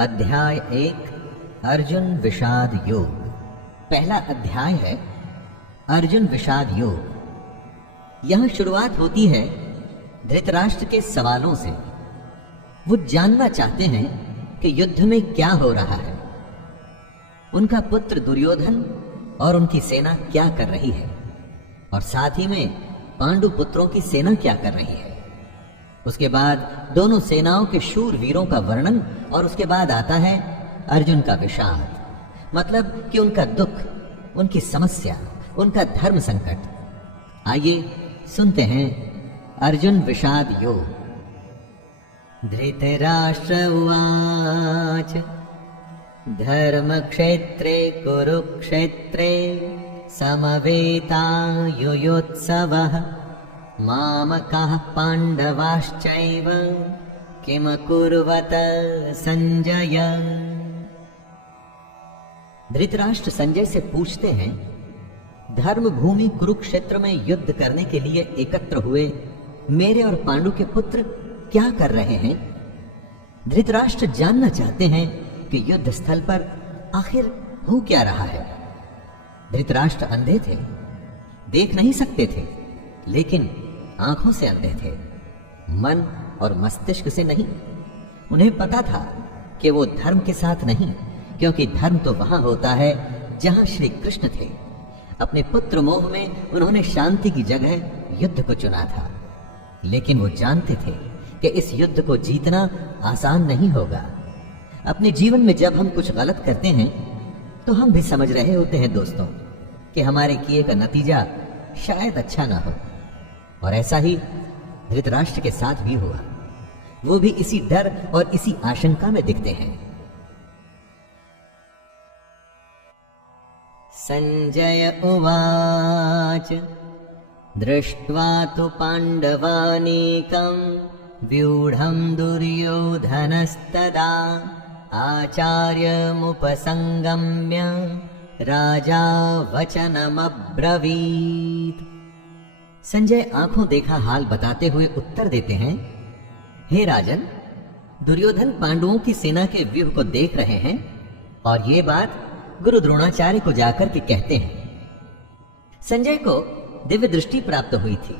अध्याय 1 अर्जुन विषाद योग। पहला अध्याय है अर्जुन विषाद योग। यहां शुरुआत होती है धृतराष्ट्र के सवालों से। वो जानना चाहते हैं कि युद्ध में क्या हो रहा है, उनका पुत्र दुर्योधन और उनकी सेना क्या कर रही है, और साथ ही में पांडु पुत्रों की सेना क्या कर रही है। उसके बाद दोनों सेनाओं के शूर वीरों का वर्णन, और उसके बाद आता है अर्जुन का विषाद, मतलब कि उनका दुख, उनकी समस्या, उनका धर्म संकट। आइए सुनते हैं अर्जुन विषाद योग। धृतराष्ट्र उवाच धर्म क्षेत्रे कुरुक्षेत्रे समवेतायुयोत्सवः मामकाः पांडवाश्चैव किम कुर्वत संजय। धृतराष्ट्र संजय से पूछते हैं, धर्म भूमि कुरुक्षेत्र में युद्ध करने के लिए एकत्र हुए मेरे और पांडु के पुत्र क्या कर रहे हैं। धृतराष्ट्र जानना चाहते हैं कि युद्ध स्थल पर आखिर हो क्या रहा है। धृतराष्ट्र अंधे थे, देख नहीं सकते थे, लेकिन आंखों से अंधे थे, मन और मस्तिष्क से नहीं। उन्हें पता था कि वो धर्म के साथ नहीं, क्योंकि धर्म तो वहां होता है जहां श्री कृष्ण थे। अपने पुत्र मोह में उन्होंने शांति की जगह युद्ध को चुना था, लेकिन वो जानते थे कि इस युद्ध को जीतना आसान नहीं होगा। अपने जीवन में जब हम कुछ गलत करते हैं तो हम भी समझ रहे होते हैं दोस्तों कि हमारे किए का नतीजा शायद अच्छा ना हो, और ऐसा ही धृतराष्ट्र के साथ भी हुआ। वो भी इसी डर और इसी आशंका में दिखते हैं। संजय उवाच दृष्ट्वा तु पांडवानीकं व्यूढ़ं दुर्योधनस्तदा आचार्यमुपसंगम्य राजा वचनमब्रवीत्। संजय आंखों देखा हाल बताते हुए उत्तर देते हैं, हे राजन, दुर्योधन पांडवों की सेना के व्यूह को देख रहे हैं और ये बात गुरु द्रोणाचार्य को जाकर के कहते हैं। संजय को दिव्य दृष्टि प्राप्त हुई थी।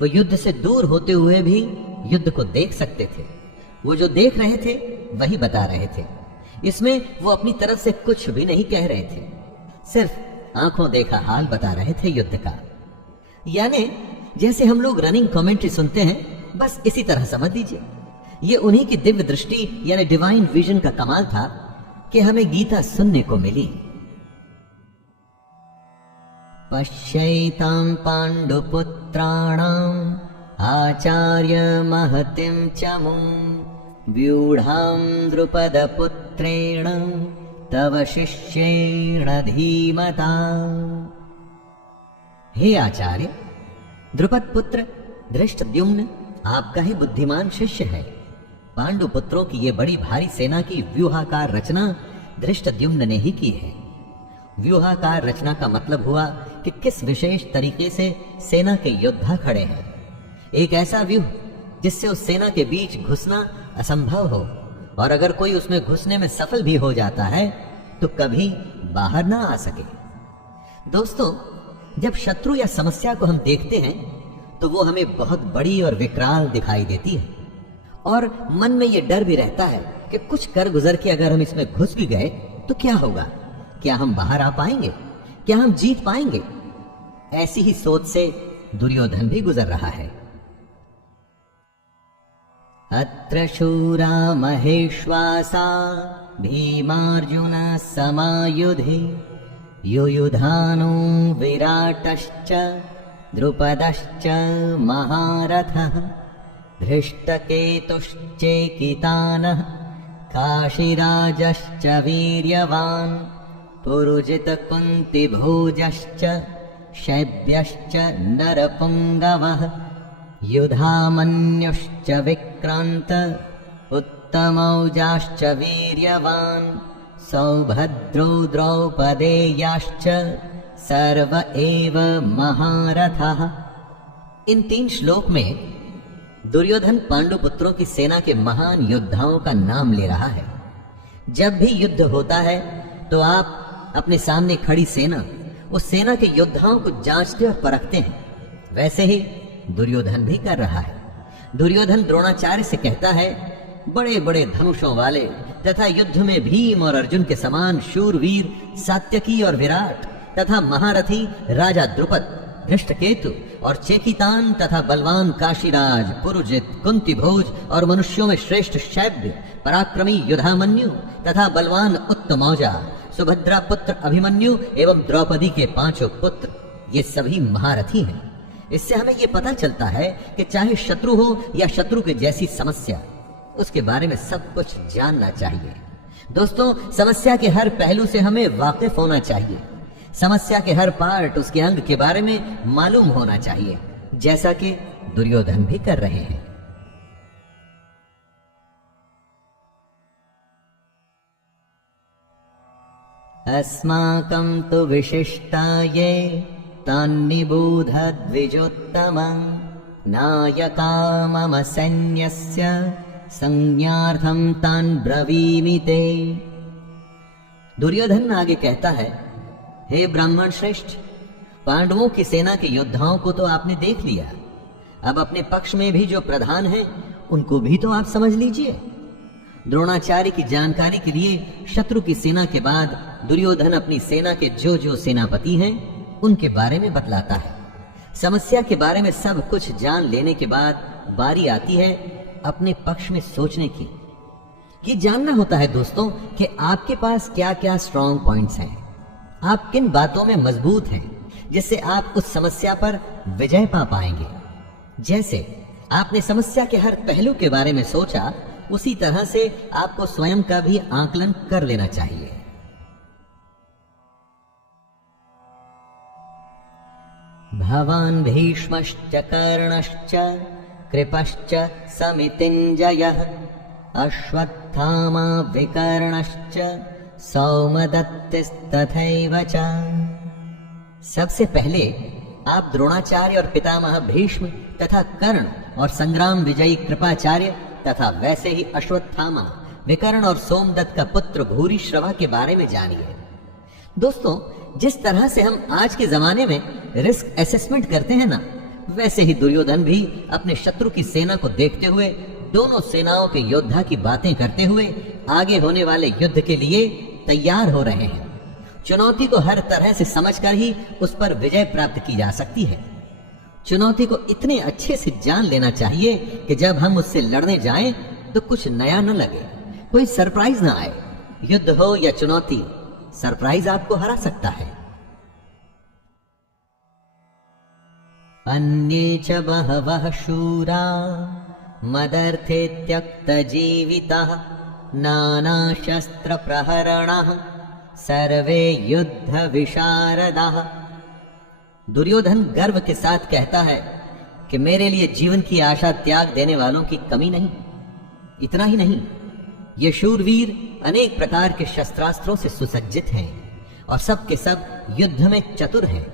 वो युद्ध से दूर होते हुए भी युद्ध को देख सकते थे। वो जो देख रहे थे वही बता रहे थे। इसमें वो अपनी तरफ से कुछ भी नहीं कह रहे थे, सिर्फ आंखों देखा हाल बता रहे थे युद्ध का। यानी जैसे हम लोग रनिंग कमेंट्री सुनते हैं, बस इसी तरह समझ लीजिए। ये उन्हीं की दिव्य दृष्टि यानी डिवाइन विजन का कमाल था कि हमें गीता सुनने को मिली। पश्यैतां पांडुपुत्राणाम् आचार्य महतिं चमुं व्यूढ़ां द्रुपदपुत्रेण तव शिष्येण धीमता। हे आचार्य, द्रुपद पुत्र धृष्टद्युम्न आपका ही बुद्धिमान शिष्य है। पांडु पुत्रों की ये बड़ी भारी सेना की व्यूहाकार रचना धृष्टद्युम्न ने ही की है। व्यूहाकार रचना का मतलब हुआ कि किस विशेष तरीके से सेना के योद्धा खड़े हैं। एक ऐसा व्यूह जिससे उस सेना के बीच घुसना असंभव हो, और अगर कोई उसमें घुसने में सफल भी हो जाता है तो कभी बाहर ना आ सके। दोस्तों, जब शत्रु या समस्या को हम देखते हैं तो वो हमें बहुत बड़ी और विकराल दिखाई देती है, और मन में ये डर भी रहता है कि कुछ कर गुजर के अगर हम इसमें घुस भी गए तो क्या होगा, क्या हम बाहर आ पाएंगे, क्या हम जीत पाएंगे। ऐसी ही सोच से दुर्योधन भी गुजर रहा है। अत्र शूरा महेश्वासा भीमार्जुन समायुधे युयुधानो विराटश्च द्रुपदश्च महारथः धृष्टकेतुश्चेकितानः काशीराजश्च वीर्यवान् पुरुजितकुन्तिभोजश्च शैब्यश्च नरपुङ्गवः युधामन्युश्च विक्रान्त उत्तमौजाश्च वीर्यवान् सौभद्रो द्रौपदेयाश्च सर्व एव महारथः। इन 3 श्लोक में दुर्योधन पांडु पुत्रों की सेना के महान योद्धाओं का नाम ले रहा है। जब भी युद्ध होता है तो आप अपने सामने खड़ी सेना, उस सेना के योद्धाओं को जांचते और परखते हैं। वैसे ही दुर्योधन भी कर रहा है। दुर्योधन द्रोणाचार्य से कहता है, बड़े बड़े धनुषों वाले तथा युद्ध में भीम और अर्जुन के समान शूरवीर सात्यकी और विराट तथा महारथी राजा द्रुपद, धृष्टकेतु और चेकितान तथा बलवान काशीराज, पुरुजित, कुंतीभोज और मनुष्यों में श्रेष्ठ शैब्य, पराक्रमी युधामन्यु तथा बलवान उत्तमौजा, सुभद्रा पुत्र अभिमन्यु एवं द्रौपदी के 5 पुत्र, ये सभी महारथी हैं। इससे हमें ये पता चलता है कि चाहे शत्रु हो या शत्रु के जैसी समस्या, उसके बारे में सब कुछ जानना चाहिए। दोस्तों, समस्या के हर पहलू से हमें वाकिफ होना चाहिए। समस्या के हर पार्ट, उसके अंग के बारे में मालूम होना चाहिए, जैसा कि दुर्योधन भी कर रहे हैं। अस्माकं तु विशिष्टाये तान्निबोध द्विजोत्तमं नायका मम सैन्यस्य संज्ञार्थं तान् ब्रवीमि ते। दुर्योधन आगे कहता है, हे ब्राह्मण श्रेष्ठ, पांडवों की सेना के योद्धाओं को तो आपने देख लिया, अब अपने पक्ष में भी जो प्रधान हैं उनको भी तो आप समझ लीजिए। द्रोणाचार्य की जानकारी के लिए शत्रु की सेना के बाद दुर्योधन अपनी सेना के जो जो सेनापति हैं उनके बारे में बतलाता है। समस्या के बारे में सब कुछ जान लेने के बाद बारी आती है अपने पक्ष में सोचने की। ये जानना होता है दोस्तों कि आपके पास क्या क्या स्ट्रॉन्ग पॉइंट्स हैं, आप किन बातों में मजबूत हैं जिससे आप उस समस्या पर विजय पा पाएंगे। जैसे आपने समस्या के हर पहलू के बारे में सोचा, उसी तरह से आपको स्वयं का भी आकलन कर लेना चाहिए। भवान् भीष्मश्च कर्णश्च कृपश्च समितिञ्जयः अश्वत्थामा विकर्णश्च सौमदत्तिस्तथैव च। सबसे पहले आप द्रोणाचार्य और पितामह भीष्म तथा कर्ण और संग्राम विजयी कृपाचार्य तथा वैसे ही अश्वत्थामा, विकर्ण और सोमदत्त का पुत्र भूरिश्रवा के बारे में जानिए। दोस्तों, जिस तरह से हम आज के जमाने में रिस्क असेसमेंट करते हैं ना, वैसे ही दुर्योधन भी अपने शत्रु की सेना को देखते हुए, दोनों सेनाओं के योद्धा की बातें करते हुए आगे होने वाले युद्ध के लिए तैयार हो रहे हैं। चुनौती को हर तरह से समझकर ही उस पर विजय प्राप्त की जा सकती है। चुनौती को इतने अच्छे से जान लेना चाहिए कि जब हम उससे लड़ने जाएं तो कुछ नया न लगे, कोई सरप्राइज ना आए। युद्ध हो या चुनौती, सरप्राइज आपको हरा सकता है। अन्ये च बहवः शूरा मदर्थे त्यक्त जीविताः नाना शस्त्र प्रहरणाः सर्वे युद्ध विशारदाः। दुर्योधन गर्व के साथ कहता है कि मेरे लिए जीवन की आशा त्याग देने वालों की कमी नहीं। इतना ही नहीं, ये शूरवीर अनेक प्रकार के शस्त्रास्त्रों से सुसज्जित हैं और सब के सब युद्ध में चतुर हैं।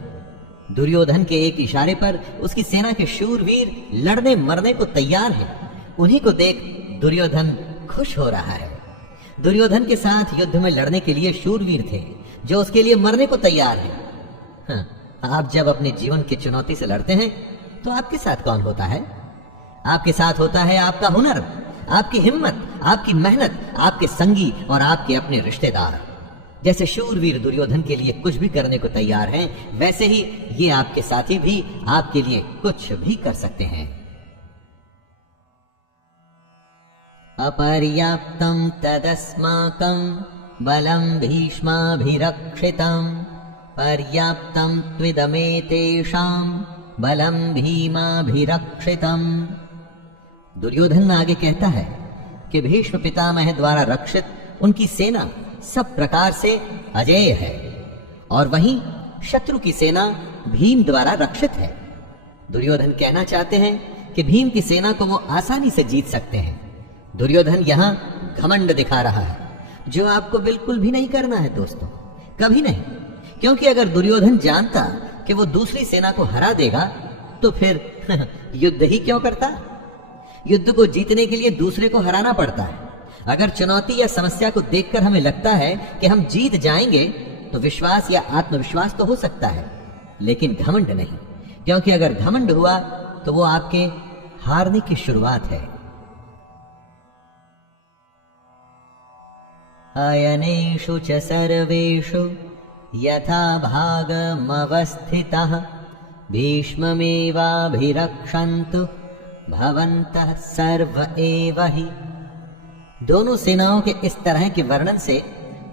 दुर्योधन के एक इशारे पर उसकी सेना के शूरवीर लड़ने मरने को तैयार हैं। उन्हीं को देख दुर्योधन खुश हो रहा है। दुर्योधन के साथ युद्ध में लड़ने के लिए शूरवीर थे जो उसके लिए मरने को तैयार हैं। हाँ, आप जब अपने जीवन की चुनौती से लड़ते हैं तो आपके साथ कौन होता है? आपके साथ होता है आपका हुनर, आपकी हिम्मत, आपकी मेहनत, आपके संगी और आपके अपने रिश्तेदार। जैसे शूरवीर दुर्योधन के लिए कुछ भी करने को तैयार हैं, वैसे ही ये आपके साथी भी आपके लिए कुछ भी कर सकते हैं। अपर्याप्तं तदस्माकं बलं भीष्माभिरक्षितं पर्याप्तं त्विदमेतेषां बलं भीमाभिरक्षितं। दुर्योधन आगे कहता है कि भीष्म पितामह द्वारा रक्षित उनकी सेना सब प्रकार से अजेय है और वहीं शत्रु की सेना भीम द्वारा रक्षित है। दुर्योधन कहना चाहते हैं कि भीम की सेना को वो आसानी से जीत सकते हैं। दुर्योधन यहां घमंड दिखा रहा है, जो आपको बिल्कुल भी नहीं करना है दोस्तों, कभी नहीं। क्योंकि अगर दुर्योधन जानता कि वो दूसरी सेना को हरा देगा तो फिर युद्ध ही क्यों करता? युद्ध को जीतने के लिए दूसरे को हराना पड़ता है। अगर चुनौती या समस्या को देखकर हमें लगता है कि हम जीत जाएंगे, तो विश्वास या आत्मविश्वास तो हो सकता है, लेकिन घमंड नहीं, क्योंकि अगर घमंड हुआ तो वो आपके हारने की शुरुआत है। अयनेषु च सर्वेषु यथा भागमवस्थितः भीष्ममेवाभिरक्षन्तु भवन्तः सर्व एव हि। दोनों सेनाओं के इस तरह के वर्णन से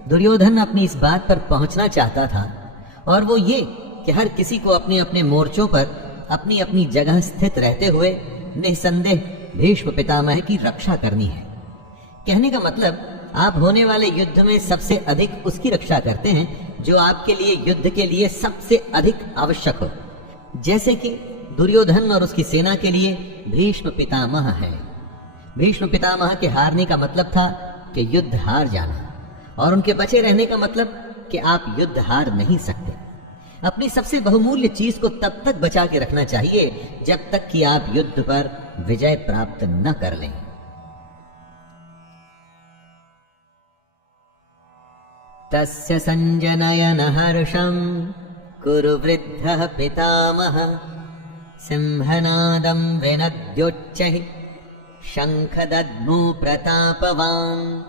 दुर्योधन अपनी इस बात पर पहुंचना चाहता था, और वो ये कि हर किसी को अपने अपने मोर्चों पर अपनी अपनी जगह स्थित रहते हुए निसंदेह भीष्म पितामह की रक्षा करनी है। कहने का मतलब, आप होने वाले युद्ध में सबसे अधिक उसकी रक्षा करते हैं जो आपके लिए युद्ध के लिए सबसे अधिक आवश्यक हो। जैसे कि दुर्योधन और उसकी सेना के लिए भीष्म पितामह है। भीष्म पितामह के हारने का मतलब था कि युद्ध हार जाना, और उनके बचे रहने का मतलब कि आप युद्ध हार नहीं सकते। अपनी सबसे बहुमूल्य चीज को तब तक बचा के रखना चाहिए जब तक कि आप युद्ध पर विजय प्राप्त न कर लें। तस्य संजनयन हर्षं कुरु वृद्धः पितामह सिंहनादं विनद्योच्चैः शंखदद्मो प्रतापवान।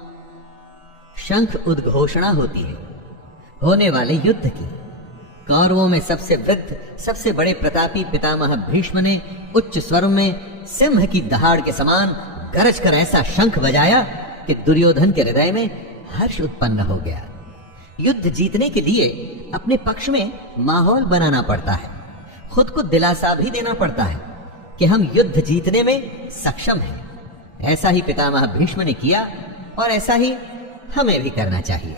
शंख उद्घोषणा होती है होने वाले युद्ध की। कौरवों में सबसे वृद्ध, सबसे बड़े प्रतापी पितामह भीष्म ने उच्च स्वर में सिंह की दहाड़ के समान गरज कर ऐसा शंख बजाया कि दुर्योधन के हृदय में हर्ष उत्पन्न हो गया। युद्ध जीतने के लिए अपने पक्ष में माहौल बनाना पड़ता है, खुद को दिलासा भी देना पड़ता है कि हम युद्ध जीतने में सक्षम हैं। ऐसा ही पितामह भीष्म ने किया, और ऐसा ही हमें भी करना चाहिए।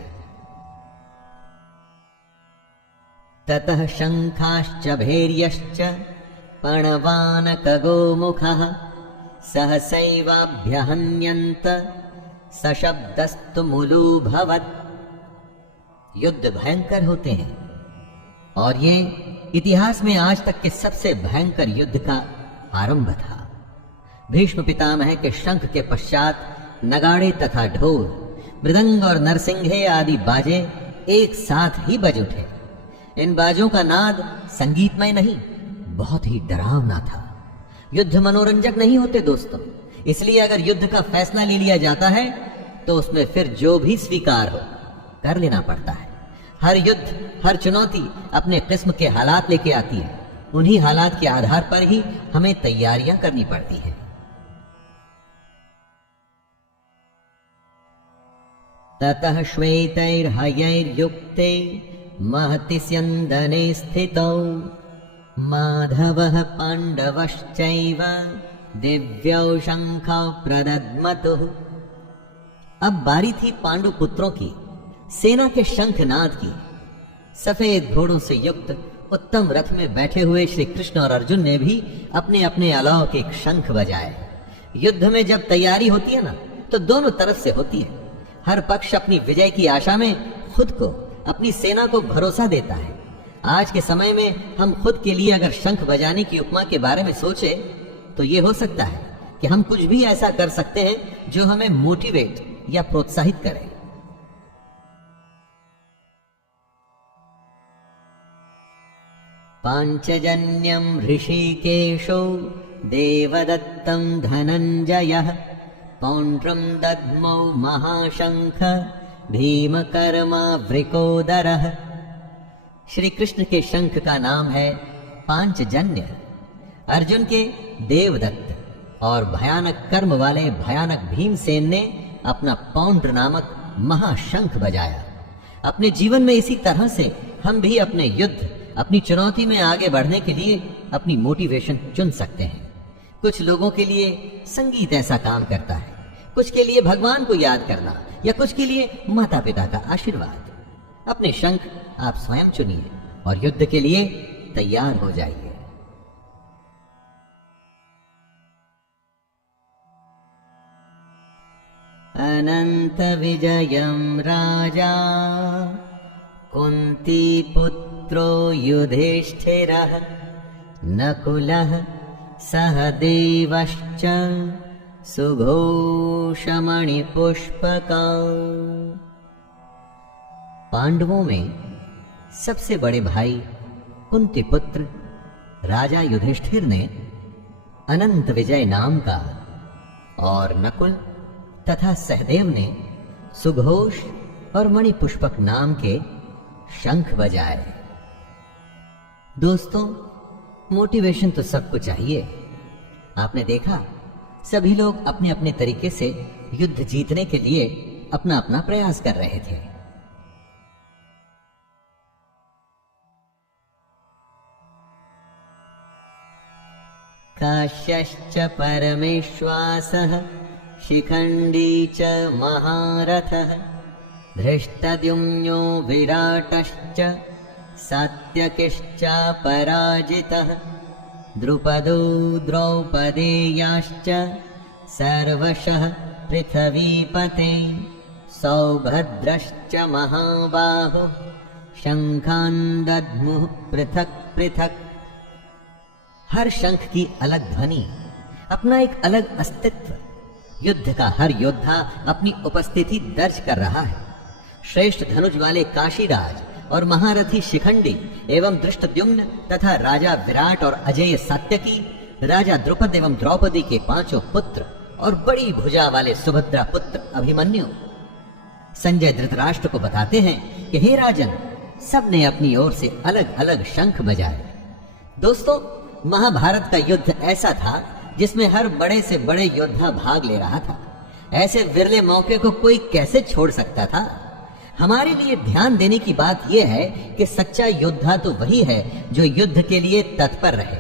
ततः शंखाश्च भैर्यश्च पणवानकगोमुखः सहसैवाभ्यहन्यन्त सशब्दस्तु मुलूभवत्। युद्ध भयंकर होते हैं, और ये इतिहास में आज तक के सबसे भयंकर युद्ध का आरंभ था। भीष्म पितामह के शंख के पश्चात नगाड़े तथा ढोल, मृदंग और नरसिंघे आदि बाजे एक साथ ही बज उठे। इन बाजों का नाद संगीतमय नहीं, बहुत ही डरावना था। युद्ध मनोरंजक नहीं होते दोस्तों, इसलिए अगर युद्ध का फैसला ले लिया जाता है तो उसमें फिर जो भी स्वीकार हो कर लेना पड़ता है। हर युद्ध, हर चुनौती अपने किस्म के हालात लेके आती है। उन्हीं हालात के आधार पर ही हमें तैयारियां करनी पड़ती हैं। ततः श्वेतैर्हयैर्युक्ते महति स्यन्दने स्थितौ माधवः पाण्डवश्चैव दिव्यौ शंखौ प्रदद्मतुः। अब बारी थी पांडु पुत्रों की, सेना के शंखनाद की। सफेद घोड़ों से युक्त उत्तम रथ में बैठे हुए श्री कृष्ण और अर्जुन ने भी अपने अपने अलौकिक शंख बजाए। युद्ध में जब तैयारी होती है ना, तो दोनों तरफ से होती है। हर पक्ष अपनी विजय की आशा में खुद को, अपनी सेना को भरोसा देता है। आज के समय में हम खुद के लिए अगर शंख बजाने की उपमा के बारे में सोचे तो ये हो सकता है कि हम कुछ भी ऐसा कर सकते हैं जो हमें मोटिवेट या प्रोत्साहित करे। पांचजन्यम ऋषिकेशो देवदत्तं धनंजयः पौंड्रं दद्मौ महाशंख भीमकर्मा वृकोदरः। श्री कृष्ण के शंख का नाम है पांचजन्य। अर्जुन के देवदत्त और भयानक कर्म वाले भयानक भीमसेन ने अपना पौंड्र नामक महाशंख बजाया। अपने जीवन में इसी तरह से हम भी अपने युद्ध, अपनी चुनौती में आगे बढ़ने के लिए अपनी मोटिवेशन चुन सकते हैं। कुछ लोगों के लिए संगीत ऐसा काम करता है, कुछ के लिए भगवान को याद करना, या कुछ के लिए माता पिता का आशीर्वाद। अपने शंख आप स्वयं चुनिए और युद्ध के लिए तैयार हो जाइए। अनंत विजयं राजा कुंती पुत्रो युधिष्ठिरः नकुलः सहदेवश्च सुघोषमणिपुष्पका। पांडवों में सबसे बड़े भाई कुंती पुत्र राजा युधिष्ठिर ने अनंत विजय नाम का और नकुल तथा सहदेव ने सुघोष और मणिपुष्पक नाम के शंख बजाए। दोस्तों, मोटिवेशन तो सबको चाहिए। आपने देखा, सभी लोग अपने अपने तरीके से युद्ध जीतने के लिए अपना अपना प्रयास कर रहे थे। काश्यश्च परमेश्वासः शिखण्डी च महारथः धृष्टद्युम्नो विराटश्च सात्यकिश्च पराजितः द्रुपदो द्रौपदेयाश्च सर्वशः पृथ्वीपते सौभद्रश्च महाबाहो शंखान् दद्मुः पृथक् पृथक्। हर शंख की अलग ध्वनि, अपना एक अलग अस्तित्व। युद्ध का हर योद्धा अपनी उपस्थिति दर्ज कर रहा है। श्रेष्ठ धनुष वाले काशीराज और महारथी शिखंडी एवं धृष्टद्युम्न तथा राजा विराट और अजेय सात्यकी, राजा द्रुपद एवं द्रौपदी के 5 पुत्र और बड़ी भुजा वाले सुभद्रा पुत्र अभिमन्यु। संजय धृतराष्ट्र को बताते हैं कि हे राजन, सबने अपनी ओर से अलग अलग शंख बजाए। दोस्तों, महाभारत का युद्ध ऐसा था जिसमें हर बड़े से बड़े योद्धा भाग ले रहा था। ऐसे विरले मौके को कोई कैसे छोड़ सकता था? हमारे लिए ध्यान देने की बात यह है कि सच्चा योद्धा तो वही है जो युद्ध के लिए तत्पर रहे।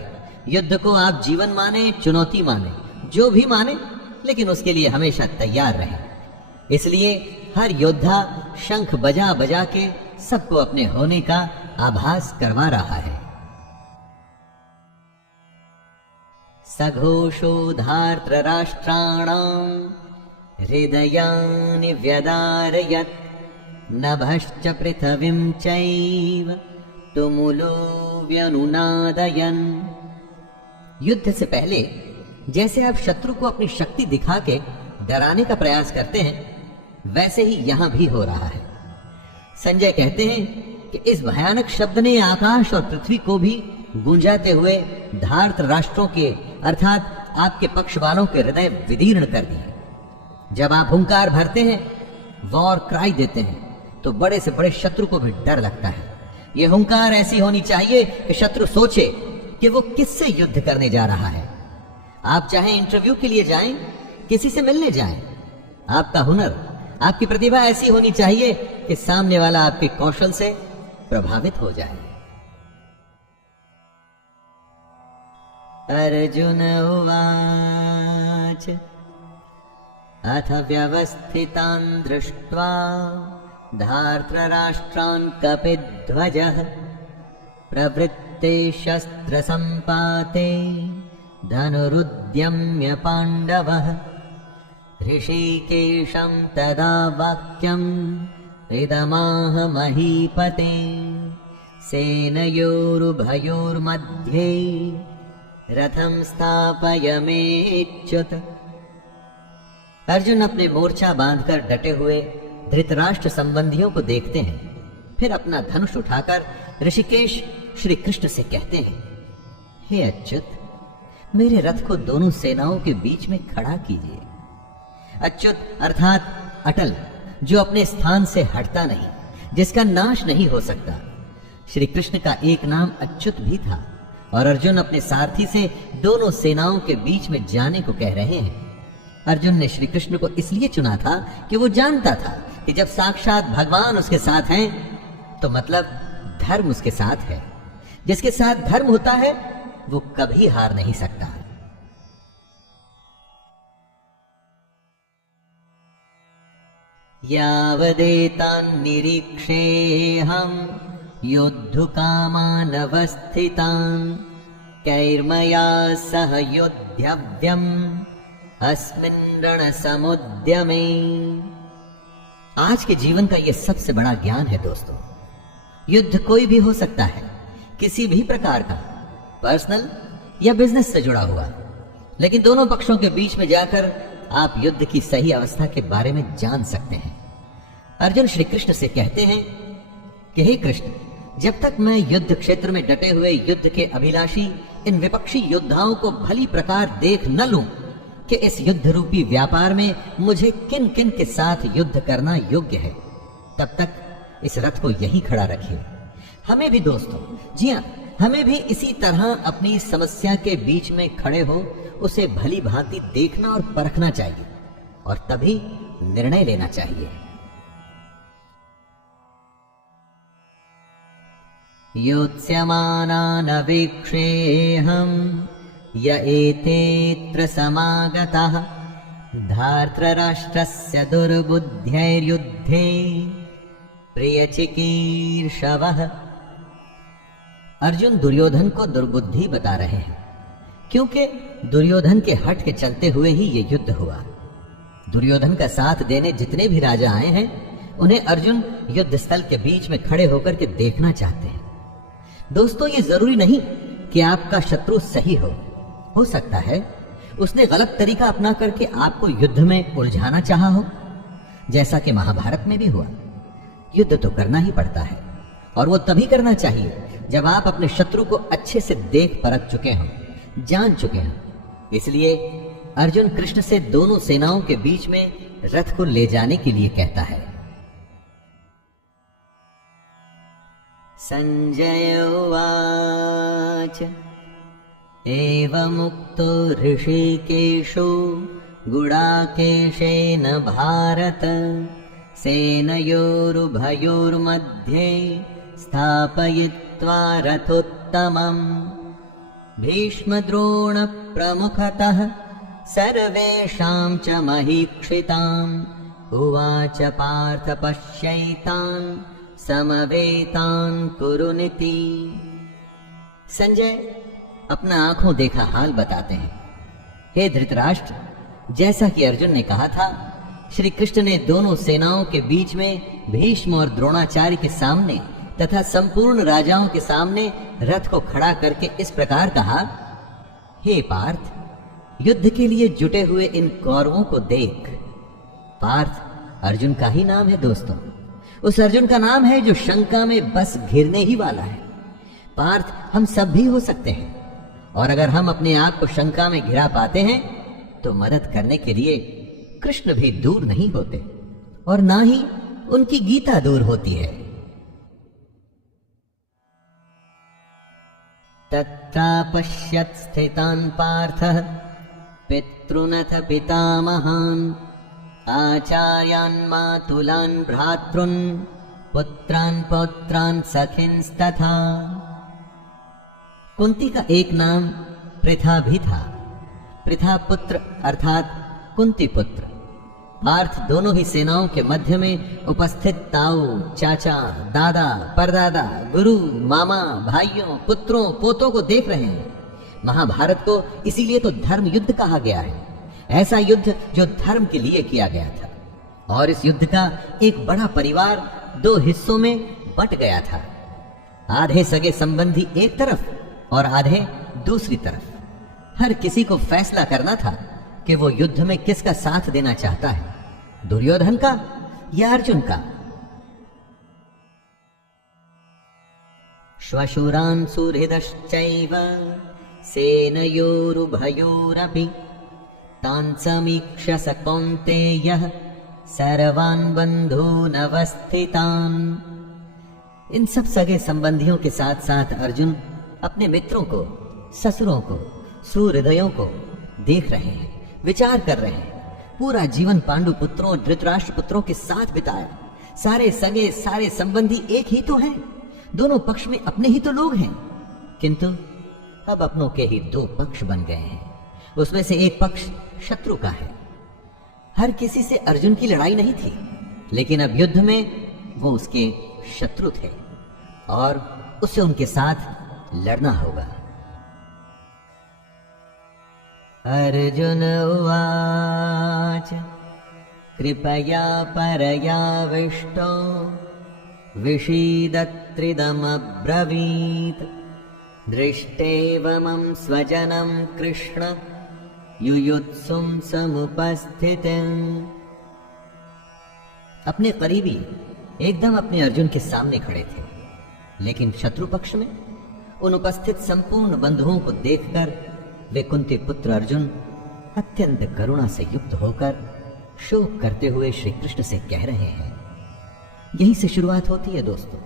युद्ध को आप जीवन माने, चुनौती माने, जो भी माने, लेकिन उसके लिए हमेशा तैयार रहे। इसलिए हर योद्धा शंख बजा बजा के सबको अपने होने का आभास करवा रहा है। सघोषो धार्तराष्ट्राणां हृदयानि व्यदारयत् नभश्च पृथिवीं चैव तुमुलो व्यनुनादयन्। युद्ध से पहले जैसे आप शत्रु को अपनी शक्ति दिखा के डराने का प्रयास करते हैं, वैसे ही यहां भी हो रहा है। संजय कहते हैं कि इस भयानक शब्द ने आकाश और पृथ्वी को भी गूंजाते हुए धार्त राष्ट्रों के अर्थात आपके पक्ष वालों के हृदय विदीर्ण कर दिए। जब आप हुंकार भरते हैं, वॉर क्राई देते हैं, तो बड़े से बड़े शत्रु को भी डर लगता है। यह हुंकार ऐसी होनी चाहिए कि शत्रु सोचे कि वो किससे युद्ध करने जा रहा है। आप चाहे इंटरव्यू के लिए जाएं, किसी से मिलने जाएं, आपका हुनर, आपकी प्रतिभा ऐसी होनी चाहिए कि सामने वाला आपके कौशल से प्रभावित हो जाए। अर्जुन उवाच अथ व्यवस्थितान् दृष्ट्वा धार्तराष्ट्रान् कपिध्वजः प्रवृत्ते शस्त्रसम्पाते धनुरुद्यम्य पाण्डवः ऋषिकेशं तदा वाक्यम् इदमाह महीपते सेनयोरुभयोर्मध्ये रथं स्थापयमेच्युत। अर्जुन अपने मोर्चा बांधकर डटे हुए धृतराष्ट्र संबंधियों को देखते हैं, फिर अपना धनुष उठाकर ऋषिकेश श्री कृष्ण से कहते हैं, हे अच्युत, मेरे रथ को दोनों सेनाओं के बीच में खड़ा कीजिए। अच्युत अर्थात अटल, जो अपने स्थान से हटता नहीं, जिसका नाश नहीं हो सकता। श्री कृष्ण का एक नाम अच्युत भी था और अर्जुन अपने सारथी से दोनों सेनाओं के बीच में जाने को कह रहे हैं। अर्जुन ने श्री कृष्ण को इसलिए चुना था कि वो जानता था कि जब साक्षात भगवान उसके साथ हैं तो मतलब धर्म उसके साथ है। जिसके साथ धर्म होता है वो कभी हार नहीं सकता। यावदेतान् निरीक्षेऽहं योद्धुकामानवस्थितान् कैर्मया सह योद्धव्यम् अस्मिन् रणसमुद्यमे। आज के जीवन का यह सबसे बड़ा ज्ञान है दोस्तों। युद्ध कोई भी हो सकता है, किसी भी प्रकार का, पर्सनल या बिजनेस से जुड़ा हुआ, लेकिन दोनों पक्षों के बीच में जाकर आप युद्ध की सही अवस्था के बारे में जान सकते हैं। अर्जुन श्री कृष्ण से कहते हैं कि हे कृष्ण, जब तक मैं युद्ध क्षेत्र में डटे हुए युद्ध के अभिलाषी इन विपक्षी योद्धाओं को भली प्रकार देख न लूं कि इस युद्ध रूपी व्यापार में मुझे किन किन के साथ युद्ध करना योग्य है, तब तक इस रथ को यहीं खड़ा रखिए। हमें भी दोस्तों, जी हाँ, हमें भी इसी तरह अपनी समस्या के बीच में खड़े हो उसे भली भांति देखना और परखना चाहिए और तभी निर्णय लेना चाहिए। योत्स्यमानान् वीक्षेऽहं य एतेऽत्र समागताः धार्तराष्ट्रस्य दुर्बुद्ध्यैर्युद्धे प्रियचिकीर्षवः। अर्जुन दुर्योधन को दुर्बुद्धि बता रहे हैं, क्योंकि दुर्योधन के हट के चलते हुए ही ये युद्ध हुआ। दुर्योधन का साथ देने जितने भी राजा आए हैं, उन्हें अर्जुन युद्ध स्थल के बीच में खड़े होकर के देखना चाहते हैं। दोस्तों, ये जरूरी नहीं कि आपका शत्रु सही हो सकता है उसने गलत तरीका अपना करके आपको युद्ध में उलझाना चाहा हो, जैसा कि महाभारत में भी हुआ। युद्ध तो करना ही पड़ता है और वो तभी करना चाहिए जब आप अपने शत्रु को अच्छे से देख परख चुके हों, जान चुके हों। इसलिए अर्जुन कृष्ण से दोनों सेनाओं के बीच में रथ को ले जाने के लिए कहता है। संजय उवाच एवमुक्तो ऋषिकेशो गुडाकेशेन भारत सेनयोरुभयोर्मध्ये स्थापयित्वा रथोत्तमम् भीष्मद्रोण प्रमुखतः सर्वेषां च महीक्षिताम् उवाच पार्थ पश्यैतान् समवेतान् कुरुनिति। संजय अपना आंखों देखा हाल बताते हैं। हे धृतराष्ट्र, जैसा कि अर्जुन ने कहा था, श्री कृष्ण ने दोनों सेनाओं के बीच में भीष्म और द्रोणाचार्य के सामने तथा संपूर्ण राजाओं के सामने रथ को खड़ा करके इस प्रकार कहा, हे पार्थ, युद्ध के लिए जुटे हुए इन कौरवों को देख। पार्थ अर्जुन का ही नाम है दोस्तों, उस अर्जुन का नाम है जो शंका में बस घिरने ही वाला है। पार्थ हम सब भी हो सकते हैं, और अगर हम अपने आप को शंका में घिरा पाते हैं तो मदद करने के लिए कृष्ण भी दूर नहीं होते और ना ही उनकी गीता दूर होती है। तत्रापश्यत् स्थितान् पार्थः पितॄनथ पितामहान् आचार्यान् मातुलान् भ्रातॄन् पुत्रान् पौत्रान् सखींस्तथा। कुंती का एक नाम पृथा भी था। पृथा पुत्र अर्थात कुंती पुत्र। पार्थ दोनों ही सेनाओं के मध्य में उपस्थित ताऊ, चाचा, दादा, परदादा, गुरु, मामा, भाइयों, पुत्रों, पोतों को देख रहे हैं। महाभारत को इसीलिए तो धर्म युद्ध कहा गया है, ऐसा युद्ध जो धर्म के लिए किया गया था। और इस युद्ध का एक बड़ा परिवार दो हिस्सों में बंट गया था। आधे सगे संबंधी एक तरफ और आधे दूसरी तरफ। हर किसी को फैसला करना था कि वो युद्ध में किसका साथ देना चाहता है, दुर्योधन का या अर्जुन का। श्वशुरान् सुहृदश्चैव सेनयोरुभयोरपि तान् समीक्ष्य स कौन्तेयः सर्वान् बन्धून् अवस्थितान्। इन सब सगे संबंधियों के साथ साथ अर्जुन अपने मित्रों को, ससुरों को, सुहृदयों को देख रहे हैं, विचार कर रहे हैं। पूरा जीवन पांडु पुत्रों, धृतराष्ट्र पुत्रों के साथ बिताया। सारे सगे, सारे संबंधी एक ही तो हैं, दोनों पक्ष में अपने ही तो लोग हैं, किंतु अब अपनों के ही दो पक्ष बन गए हैं। उसमें से एक पक्ष शत्रु का है। हर किसी से अर्जुन की लड़ाई नहीं थी, लेकिन अब युद्ध में वो उसके शत्रु थे और उसे उनके साथ लड़ना होगा। अर्जुन उवाच कृपया परयाविष्टो विषीदत्रिदमब्रवीत् दृष्टेवमं स्वजनं कृष्ण युयुत्सुं समुपस्थितिम्। अपने करीबी एकदम अपने अर्जुन के सामने खड़े थे, लेकिन शत्रु पक्ष में उन उपस्थित संपूर्ण बंधुओं को देखकर वे कुंती पुत्र अर्जुन अत्यंत करुणा से युक्त होकर शोक करते हुए श्री कृष्ण से कह रहे हैं। यहीं से शुरुआत होती है दोस्तों,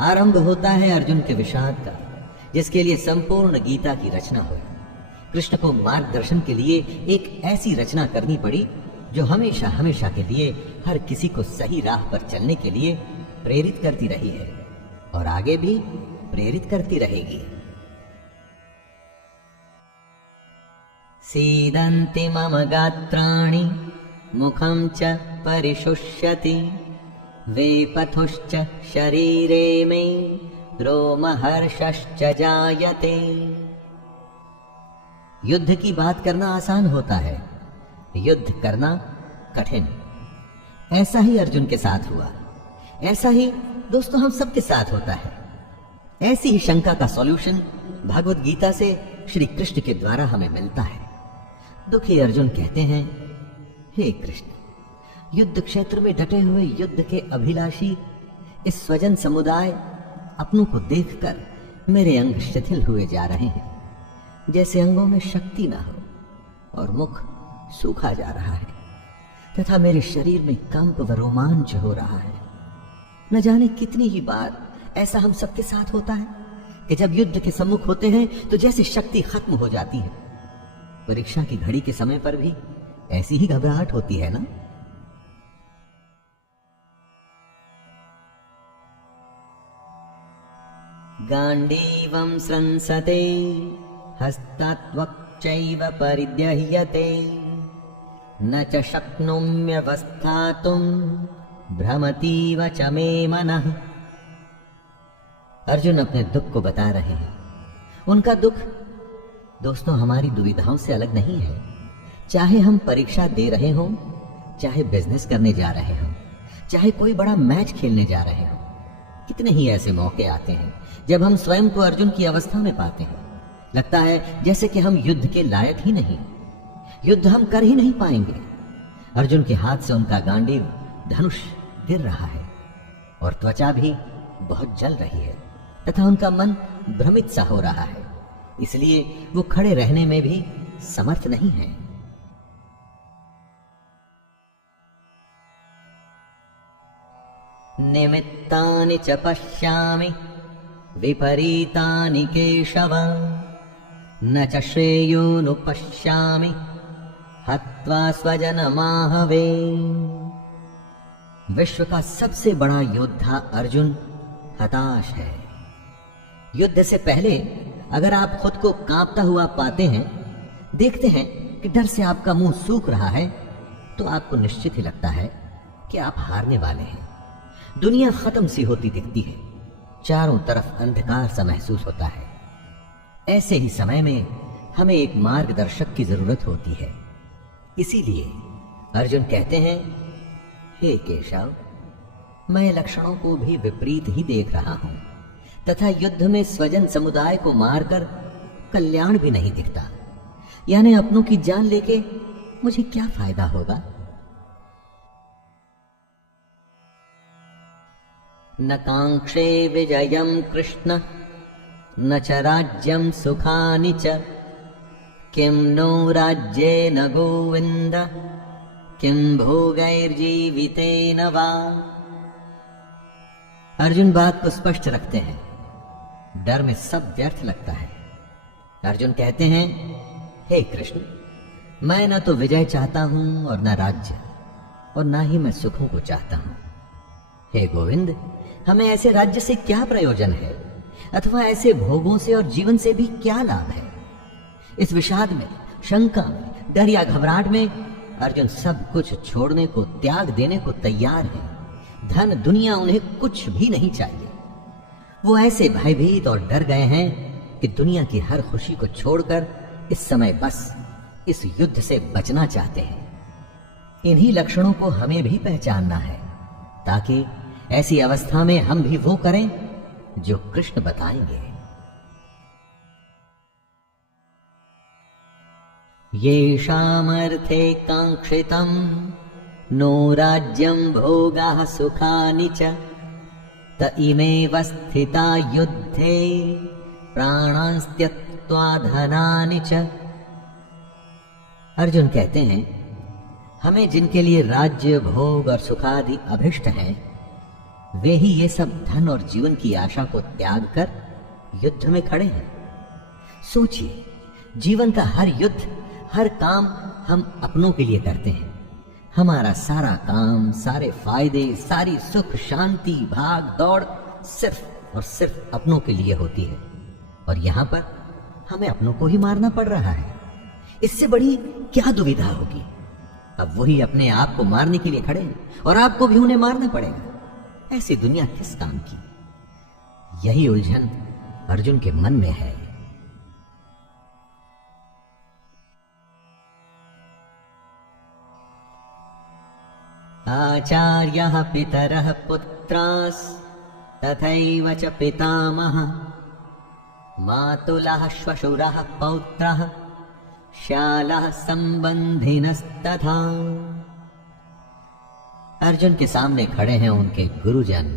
आरंभ होता है अर्जुन के विषाद का, जिसके लिए संपूर्ण गीता की रचना हुई। कृष्ण को मार्गदर्शन के लिए एक ऐसी रचना करनी पड़ी जो हमेशा हमेशा के लिए हर किसी को सही राह पर चलने के लिए प्रेरित करती रही है और आगे भी प्रेरित करती रहेगी। सीदन्ति मम गात्राणि मुखं च परिशुष्यति वेपथुश्च शरीरे मे रोमहर्षश्च जायते। युद्ध की बात करना आसान होता है, युद्ध करना कठिन। ऐसा ही अर्जुन के साथ हुआ, ऐसा ही दोस्तों हम सबके साथ होता है। ऐसी ही शंका का सॉल्यूशन भगवत गीता से श्री कृष्ण के द्वारा हमें मिलता है। दुखी अर्जुन कहते हैं, हे कृष्ण, युद्ध क्षेत्र में डटे हुए युद्ध के अभिलाषी इस स्वजन समुदाय अपनों को देखकर मेरे अंग शिथिल हुए जा रहे हैं, जैसे अंगों में शक्ति ना हो और मुख सूखा जा रहा है तथा मेरे शरीर में कंप व रोमांच हो रहा है। न जाने कितनी ही बार ऐसा हम सबके साथ होता है कि जब युद्ध के सम्मुख होते हैं तो जैसे शक्ति खत्म हो जाती है। परीक्षा की घड़ी के समय पर भी ऐसी ही घबराहट होती है ना। गांडीवं स्रंसते हस्तात्वक्चैव परिदह्यते न च शक्नोम्यवस्थातुं भ्रमतीव च मे मनः। अर्जुन अपने दुख को बता रहे हैं। उनका दुख दोस्तों हमारी दुविधाओं से अलग नहीं है। चाहे हम परीक्षा दे रहे हों, चाहे बिजनेस करने जा रहे हों, चाहे कोई बड़ा मैच खेलने जा रहे हों, कितने ही ऐसे मौके आते हैं जब हम स्वयं को अर्जुन की अवस्था में पाते हैं। लगता है जैसे कि हम युद्ध के लायक ही नहीं, युद्ध हम कर ही नहीं पाएंगे। अर्जुन के हाथ से उनका गांडीव धनुष गिर रहा है और त्वचा भी बहुत जल रही है तथा उनका मन भ्रमित सा हो रहा है, इसलिए वो खड़े रहने में भी समर्थ नहीं है। निमित्तानि च पश्यामि विपरीतानि केशव न च श्रेयोनुपश्यामि हत्वा स्वजनमाहवे। विश्व का सबसे बड़ा योद्धा अर्जुन हताश है। युद्ध से पहले अगर आप खुद को कांपता हुआ पाते हैं, देखते हैं कि डर से आपका मुंह सूख रहा है, तो आपको निश्चित ही लगता है कि आप हारने वाले हैं। दुनिया खत्म सी होती दिखती है, चारों तरफ अंधकार सा महसूस होता है। ऐसे ही समय में हमें एक मार्गदर्शक की जरूरत होती है। इसीलिए अर्जुन कहते हैं, हे केशव, मैं लक्षणों को भी विपरीत ही देख रहा हूं तथा युद्ध में स्वजन समुदाय को मारकर कल्याण भी नहीं दिखता। यानी अपनों की जान लेके मुझे क्या फायदा होगा। न कांक्षे विजयं कृष्ण न च राज्यं सुखानि च किं नो राज्येन गोविन्द किं भोगैर्जीवितेन वा। अर्जुन बात को स्पष्ट रखते हैं, डर में सब व्यर्थ लगता है। अर्जुन कहते हैं, हे कृष्ण, मैं न तो विजय चाहता हूं और न राज्य, और न ही मैं सुखों को चाहता हूं। हे गोविंद, हमें ऐसे राज्य से क्या प्रयोजन है अथवा ऐसे भोगों से और जीवन से भी क्या लाभ है। इस विषाद में, शंका में, डर या घबराहट में अर्जुन सब कुछ छोड़ने को, त्याग देने को तैयार है। धन दुनिया उन्हें कुछ भी नहीं चाहिए। वो ऐसे भयभीत और डर गए हैं कि दुनिया की हर खुशी को छोड़कर इस समय बस इस युद्ध से बचना चाहते हैं। इन्हीं लक्षणों को हमें भी पहचानना है ताकि ऐसी अवस्था में हम भी वो करें जो कृष्ण बताएंगे। येषामर्थे काङ्क्षितं नो राज्यं भोगाः सुखानि च त इमेव स्थिता युद्धे प्राणांस्त्यक्त्वा धनानि च। अर्जुन कहते हैं, हमें जिनके लिए राज्य भोग और सुखादि अभिष्ट हैं, वे ही ये सब धन और जीवन की आशा को त्याग कर युद्ध में खड़े हैं। सोचिए, जीवन का हर युद्ध, हर काम हम अपनों के लिए करते हैं। हमारा सारा काम, सारे फायदे, सारी सुख शांति, भाग दौड़ सिर्फ और सिर्फ अपनों के लिए होती है, और यहां पर हमें अपनों को ही मारना पड़ रहा है। इससे बड़ी क्या दुविधा होगी। अब वही अपने आप को मारने के लिए खड़े हैं और आपको भी उन्हें मारना पड़ेगा। ऐसी दुनिया किस काम की? यही उलझन अर्जुन के मन में है। आचार्यः पितरः पुत्रास् तथैव च पितामहः मातुलः श्वशुरः पौत्रः श्यालः संबंधिनस्तथा। अर्जुन के सामने खड़े हैं उनके गुरुजन,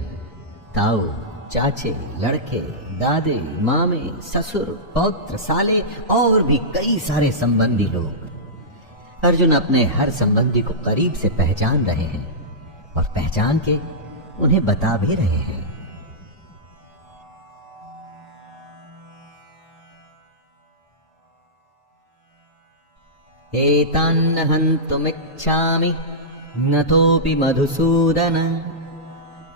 ताऊ, चाचे, लड़के, दादे, मामे, ससुर, पौत्र, साले और भी कई सारे संबंधी लोग। अर्जुन अपने हर संबंधी को करीब से पहचान रहे हैं और पहचान के उन्हें बता भी रहे हैं। एतान्न हन्तुमिच्छामि न तोऽपि मधुसूदन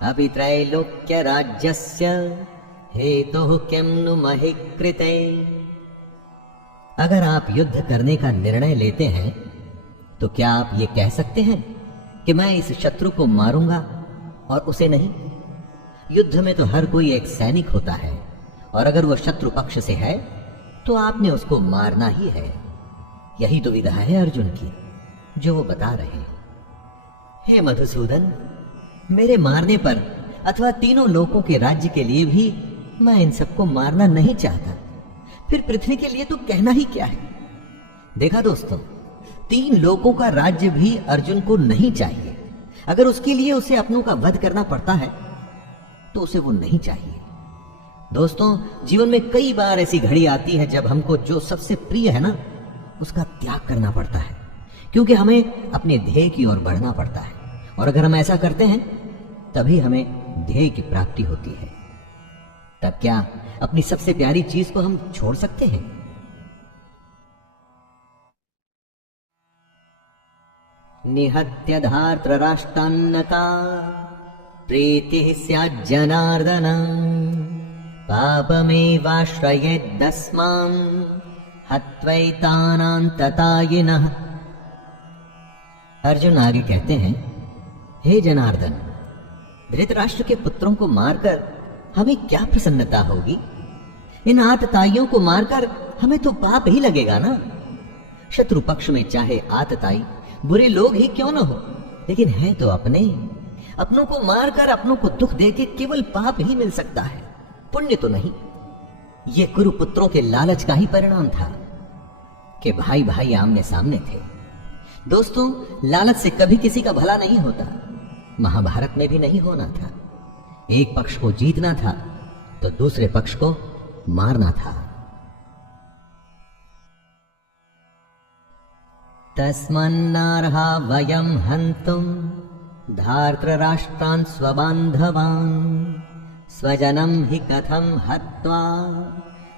अपि त्रैलोक्य राज्यस्य हेतुः किं नु महि कृते। अगर आप युद्ध करने का निर्णय लेते हैं तो क्या आप ये कह सकते हैं कि मैं इस शत्रु को मारूंगा और उसे नहीं? युद्ध में तो हर कोई एक सैनिक होता है, और अगर वो शत्रु पक्ष से है तो आपने उसको मारना ही है। यही दुविधा है अर्जुन की, जो वो बता रहे हैं। हे मधुसूदन, मेरे मारने पर अथवा तीनों लोकों के राज्य के लिए भी मैं इन सबको मारना नहीं चाहता। फिर पृथ्वी के लिए तो कहना ही क्या है। देखा दोस्तों, 3 लोकों का राज्य भी अर्जुन को नहीं चाहिए। अगर उसके लिए उसे अपनों का वध करना पड़ता है तो उसे वो नहीं चाहिए। दोस्तों, जीवन में कई बार ऐसी घड़ी आती है जब हमको जो सबसे प्रिय है ना, उसका त्याग करना पड़ता है, क्योंकि हमें अपने ध्येय की ओर बढ़ना पड़ता है। और अगर हम ऐसा करते हैं तभी हमें ध्येय की प्राप्ति होती है। तब क्या अपनी सबसे प्यारी चीज को हम छोड़ सकते हैं? निहत्य धार्तराष्ट्रान्नका प्रीतिः स्याज्जनार्दन पापमेवाश्रयेद्दस्मान् हत्वैतानान्ततायिनः। अर्जुन आगे कहते हैं, हे जनार्दन, धृतराष्ट्र के पुत्रों को मारकर हमें क्या प्रसन्नता होगी? इन आतताइयों को मारकर हमें तो पाप ही लगेगा ना। शत्रु पक्ष में चाहे आतताई बुरे लोग ही क्यों न हो, लेकिन हैं तो अपने। अपनों को मारकर अपनों को दुख देके केवल पाप ही मिल सकता है, पुण्य तो नहीं। ये कुरुपुत्रों के लालच का ही परिणाम था कि भाई भाई आमने सामने थे। दोस्तों, लालच से कभी किसी का भला नहीं होता। महाभारत में भी नहीं होना था। एक पक्ष को जीतना था तो दूसरे पक्ष को मारना था। तस्मन्नार्हा वयं हन्तुं धार्तराष्ट्रान् स्वबान्धवान् स्वजनं हि कथं हत्वा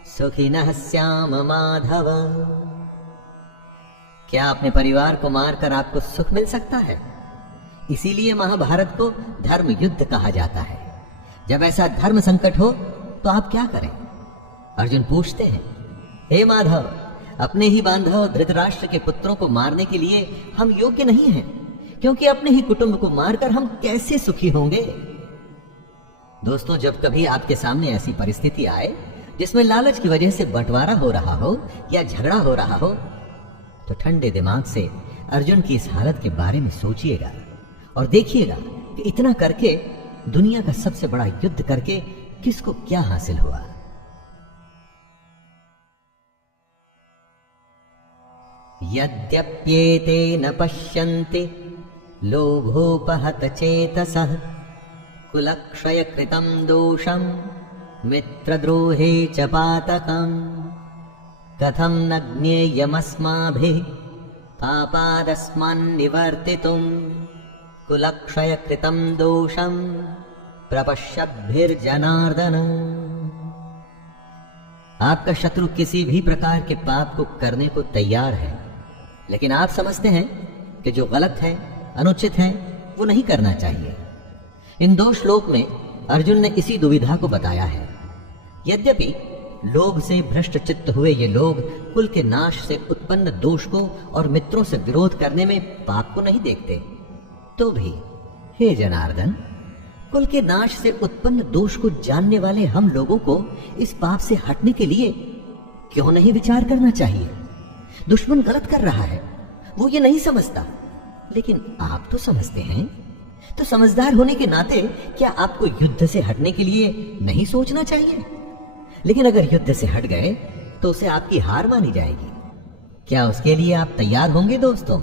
सुखिनः स्याम माधव। क्या अपने परिवार को मारकर आपको सुख मिल सकता है? इसीलिए महाभारत को धर्म युद्ध कहा जाता है। जब ऐसा धर्म संकट हो तो आप क्या करें? अर्जुन पूछते हैं, हे माधव, अपने ही बांधव धृतराष्ट्र के पुत्रों को मारने के लिए हम योग्य नहीं हैं, क्योंकि अपने ही कुटुंब को मारकर हम कैसे सुखी होंगे? दोस्तों, जब कभी आपके सामने ऐसी परिस्थिति आए जिसमें लालच की वजह से बंटवारा हो रहा हो या झगड़ा हो रहा हो, तो ठंडे दिमाग से अर्जुन की इस हालत के बारे में सोचिएगा और देखिएगा कि इतना करके, दुनिया का सबसे बड़ा युद्ध करके किसको क्या हासिल हुआ। यद्यप्येते न पश्यन्ति लोभोपहत चेतसः कुलक्षयकृतं दोषं मित्रद्रोहे च पातकम् कथं न ज्ञेयमस्माभिः पापादस्मान्निवर्तितुम् कुलक्षयकृतं दोषं प्रपश्यद्भिर्जनार्दन। आपका शत्रु किसी भी प्रकार के पाप को करने को तैयार है, लेकिन आप समझते हैं कि जो गलत है, अनुचित है, वो नहीं करना चाहिए। इन दो श्लोक में अर्जुन ने इसी दुविधा को बताया है। यद्यपि लोभ से भ्रष्ट चित्त हुए ये लोग कुल के नाश से उत्पन्न दोष को और मित्रों से विरोध करने में पाप को नहीं देखते, तो भी हे जनार्दन, कुल के नाश से उत्पन्न दोष को जानने वाले हम लोगों को इस पाप से हटने के लिए क्यों नहीं विचार करना चाहिए? दुश्मन गलत कर रहा है, वो ये नहीं समझता, लेकिन आप तो समझते हैं। तो समझदार होने के नाते क्या आपको युद्ध से हटने के लिए नहीं सोचना चाहिए? लेकिन अगर युद्ध से हट गए तो उसे आपकी हार मानी जाएगी। क्या उसके लिए आप तैयार होंगे दोस्तों?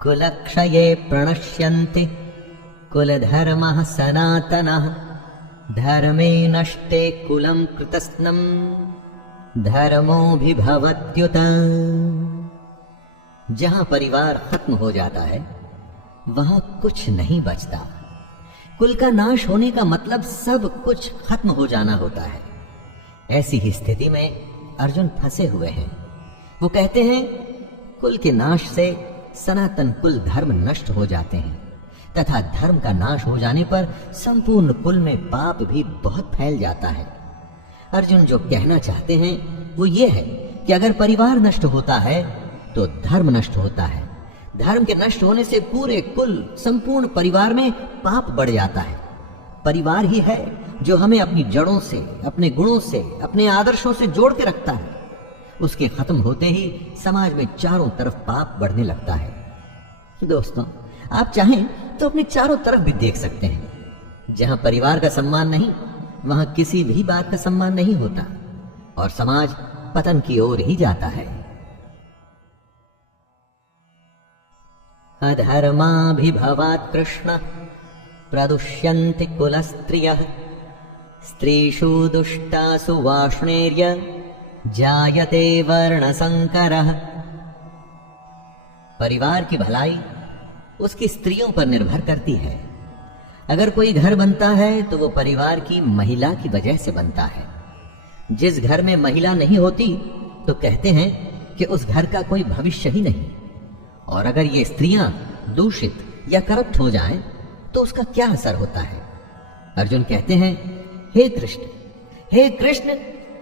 कुलक्षये प्रणश्यन्ति कुलधर्मः सनातनः धर्मे नष्टे कुलं कृतस्नं धर्मोऽभिभवत्युत। जहां परिवार खत्म हो जाता है वहां कुछ नहीं बचता। कुल का नाश होने का मतलब सब कुछ खत्म हो जाना होता है। ऐसी ही स्थिति में अर्जुन फंसे हुए हैं। वो कहते हैं कुल के नाश से सनातन कुल धर्म नष्ट हो जाते हैं तथा धर्म का नाश हो जाने पर संपूर्ण कुल में पाप भी बहुत फैल जाता है। अर्जुन जो कहना चाहते हैं वो ये है कि अगर परिवार नष्ट होता है तो धर्म नष्ट होता है। धर्म के नष्ट होने से पूरे कुल, संपूर्ण परिवार में पाप बढ़ जाता है। परिवार ही है जो हमें अपनी जड़ों से, अपने गुणों से, अपने आदर्शों से जोड़ के रखता है। उसके खत्म होते ही समाज में चारों तरफ पाप बढ़ने लगता है। दोस्तों, आप चाहें तो अपने चारों तरफ भी देख सकते हैं। जहां परिवार का सम्मान नहीं, वहां किसी भी बात का सम्मान नहीं होता और समाज पतन की ओर ही जाता है। अधर्माभिभवात् कृष्ण प्रदुष्यन्ति कुलस्त्रियः स्त्रीषु दुष्टासु वाष्णेर्य जायते वर्णसंकरः। परिवार की भलाई उसकी स्त्रियों पर निर्भर करती है। अगर कोई घर बनता है तो वो परिवार की महिला की वजह से बनता है। जिस घर में महिला नहीं होती तो कहते हैं कि उस घर का कोई भविष्य ही नहीं। और अगर ये स्त्रियां दूषित या करप्ट हो जाएं तो उसका क्या असर होता है? अर्जुन कहते हैं, हे कृष्ण, हे कृष्ण,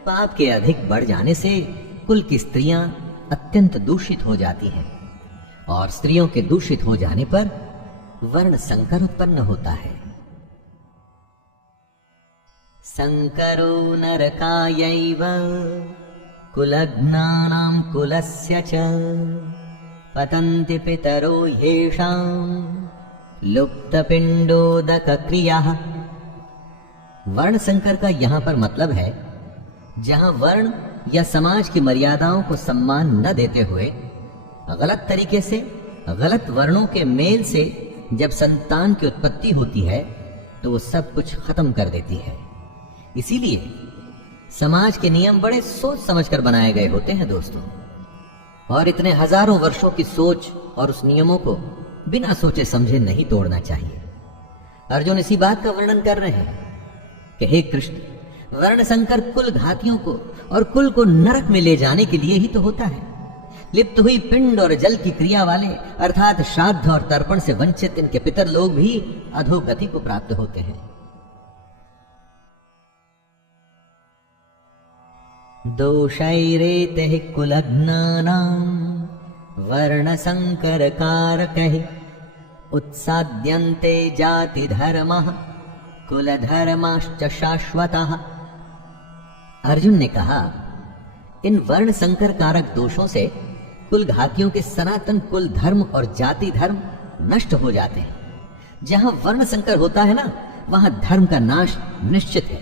पाप के अधिक बढ़ जाने से कुल की स्त्रियां अत्यंत दूषित हो जाती हैं और स्त्रियों के दूषित हो जाने पर वर्ण संकर उत्पन्न होता है। संकरो नरकायैव कुलघ्नानां कुलस्य च पतन्ति पितरो येषां लुप्तपिंडोदकक्रियाः। वर्ण संकर का यहां पर मतलब है जहां वर्ण या समाज की मर्यादाओं को सम्मान न देते हुए गलत तरीके से, गलत वर्णों के मेल से जब संतान की उत्पत्ति होती है तो वो सब कुछ खत्म कर देती है। इसीलिए समाज के नियम बड़े सोच समझकर बनाए गए होते हैं दोस्तों, और इतने हजारों वर्षों की सोच और उस नियमों को बिना सोचे समझे नहीं तोड़ना चाहिए। अर्जुन इसी बात का वर्णन कर रहे हैं कि हे कृष्ण, वर्ण संकर कुल घातियों को और कुल को नरक में ले जाने के लिए ही तो होता है। लिप्त हुई पिंड और जल की क्रिया वाले अर्थात श्राद्ध और तर्पण से वंचित इनके पितर लोग भी अधोगति को प्राप्त होते हैं। दोषैरेते कुलघ्नानां वर्ण संकर कारकैः उत्साद्यन्ते जाति धर्मः कुल धर्माश्च शाश्वतः। अर्जुन ने कहा, इन वर्ण संकर कारक दोषों से कुल घातियों के सनातन कुल धर्म और जाति धर्म नष्ट हो जाते हैं। जहां वर्ण संकर होता है ना, वहां धर्म का नाश निश्चित है।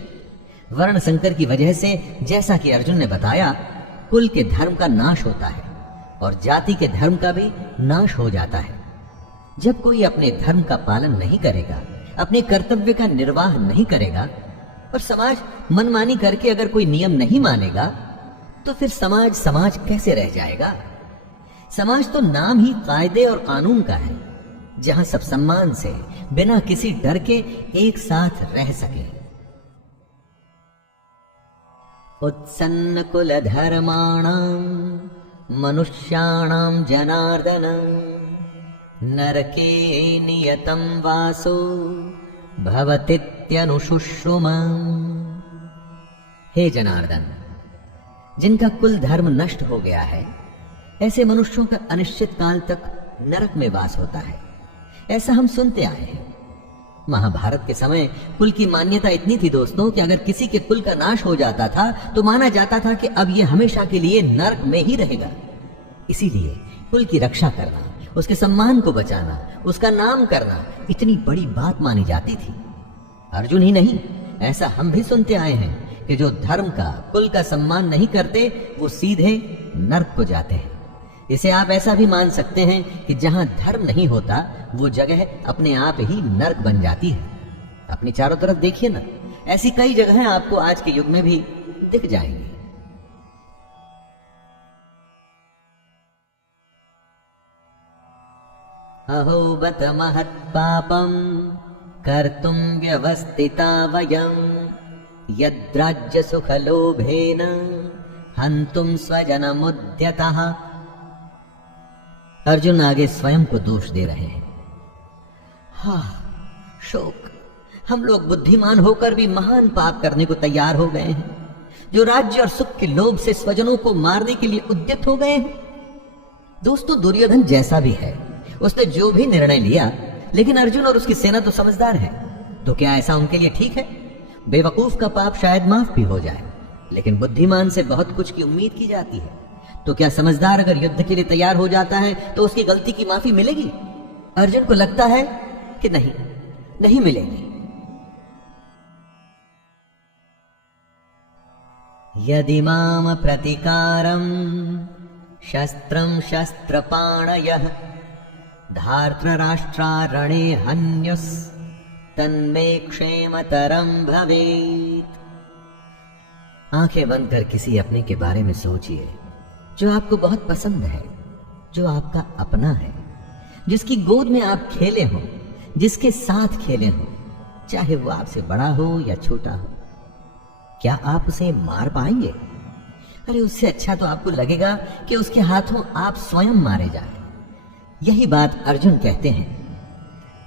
वर्ण संकर की वजह से, जैसा कि अर्जुन ने बताया, कुल के धर्म का नाश होता है और जाति के धर्म का भी नाश हो जाता है। जब कोई अपने धर्म का पालन नहीं करेगा, अपने कर्तव्य का निर्वाह नहीं करेगा और समाज मनमानी करके अगर कोई नियम नहीं मानेगा, तो फिर समाज समाज कैसे रह जाएगा? समाज तो नाम ही कायदे और कानून का है, जहां सब सम्मान से, बिना किसी डर के एक साथ रह सके। उत्सन्न कुल धर्माणाम मनुष्याणाम जनार्दनम नरके नियतं वासो भवतीत्यनुशुश्रुमा। हे जनार्दन, जिनका कुल धर्म नष्ट हो गया है, ऐसे मनुष्यों का अनिश्चित काल तक नरक में वास होता है, ऐसा हम सुनते आए हैं। महाभारत के समय कुल की मान्यता इतनी थी दोस्तों कि अगर किसी के कुल का नाश हो जाता था तो माना जाता था कि अब यह हमेशा के लिए नरक में ही रहेगा। इसीलिए कुल की रक्षा करना, उसके सम्मान को बचाना, उसका नाम करना इतनी बड़ी बात मानी जाती थी। अर्जुन ही नहीं, ऐसा हम भी सुनते आए हैं कि जो धर्म का, कुल का सम्मान नहीं करते, वो सीधे नरक को जाते हैं। इसे आप ऐसा भी मान सकते हैं कि जहां धर्म नहीं होता, वो जगह अपने आप ही नरक बन जाती है। अपनी चारों तरफ देखिए ना, ऐसी कई जगहें आपको आज के युग में भी दिख जाएंगी। अहो बत महत् पापम कर्तुम व्यवस्थिता वयं यद्राज्य सुख लोभेन हन्तुम स्वजनमुद्यतः। अर्जुन आगे स्वयं को दोष दे रहे हैं। हाँ, शोक, हम लोग बुद्धिमान होकर भी महान पाप करने को तैयार हो गए हैं, जो राज्य और सुख के लोभ से स्वजनों को मारने के लिए उद्यत हो गए हैं। दोस्तों, दुर्योधन जैसा भी है, उसने जो भी निर्णय लिया, लेकिन अर्जुन और उसकी सेना तो समझदार है, तो क्या ऐसा उनके लिए ठीक है? बेवकूफ का पाप शायद माफ भी हो जाए, लेकिन बुद्धिमान से बहुत कुछ की उम्मीद की जाती है। तो क्या समझदार अगर युद्ध के लिए तैयार हो जाता है तो उसकी गलती की माफी मिलेगी? अर्जुन को लगता है कि नहीं मिलेगी। यदि माम प्रतिकारम शस्त्रम शस्त्रपाणयः धार्तराष्ट्रारणे हन्युस् तन्मे क्षेमतरम भवेत्। आंखें बंद कर किसी अपने के बारे में सोचिए जो आपको बहुत पसंद है, जो आपका अपना है, जिसकी गोद में आप खेले हो, जिसके साथ खेले हो, चाहे वो आपसे बड़ा हो या छोटा हो। क्या आप उसे मार पाएंगे? अरे उससे अच्छा तो आपको लगेगा कि उसके हाथों आप स्वयं मारे जाएं। यही बात अर्जुन कहते हैं।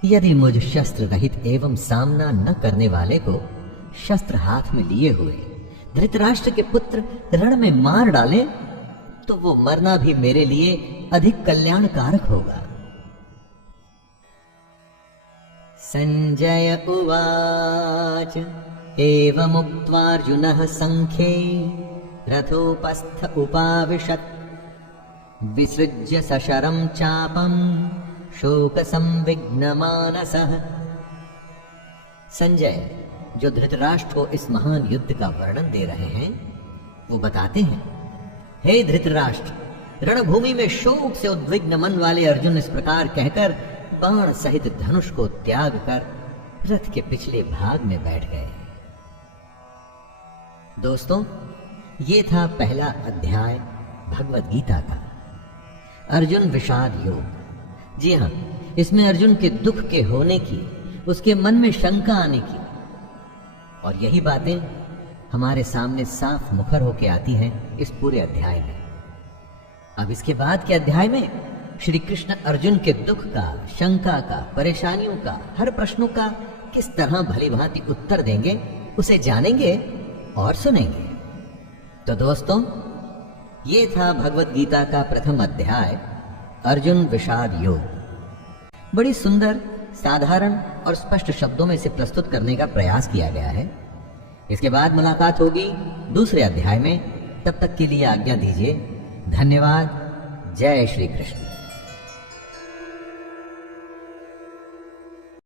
यदि मुझ शस्त्र रहित एवं सामना न करने वाले को शस्त्र हाथ में लिए हुए धृतराष्ट्र के पुत्र रण में मार डालें, तो वो मरना भी मेरे लिए अधिक कल्याणकारक होगा। संजय उवाच एवमुक्त्वार्जुनः संख्ये रथोपस्थ उपाविशत् विसृज्य सशरं चापं शोकसंविघ्नमानसः। संजय, जो धृतराष्ट्र को इस महान युद्ध का वर्णन दे रहे हैं, वो बताते हैं, हे धृतराष्ट्र, रणभूमि में शोक से उद्विग्न मन वाले अर्जुन इस प्रकार कहकर बाण सहित धनुष को त्याग कर रथ के पिछले भाग में बैठ गए। दोस्तों, ये था पहला अध्याय भगवद गीता का, अर्जुन विषाद योग। जी हाँ, इसमें अर्जुन के दुख के होने की, उसके मन में शंका आने की, और यही बातें हमारे सामने साफ मुखर होके आती हैं इस पूरे अध्याय में। अब इसके बाद के अध्याय में श्री कृष्ण अर्जुन के दुख का, शंका का, परेशानियों का, हर प्रश्नों का किस तरह भली भांति उत्तर देंगे, उसे जानेंगे और सुनेंगे। तो दोस्तों, ये था भगवद गीता का प्रथम अध्याय, अर्जुन विषाद योग। बड़ी सुंदर, साधारण और स्पष्ट शब्दों में इसे प्रस्तुत करने का प्रयास किया गया है। इसके बाद मुलाकात होगी दूसरे अध्याय में। तब तक के लिए आज्ञा दीजिए। धन्यवाद। जय श्री कृष्ण।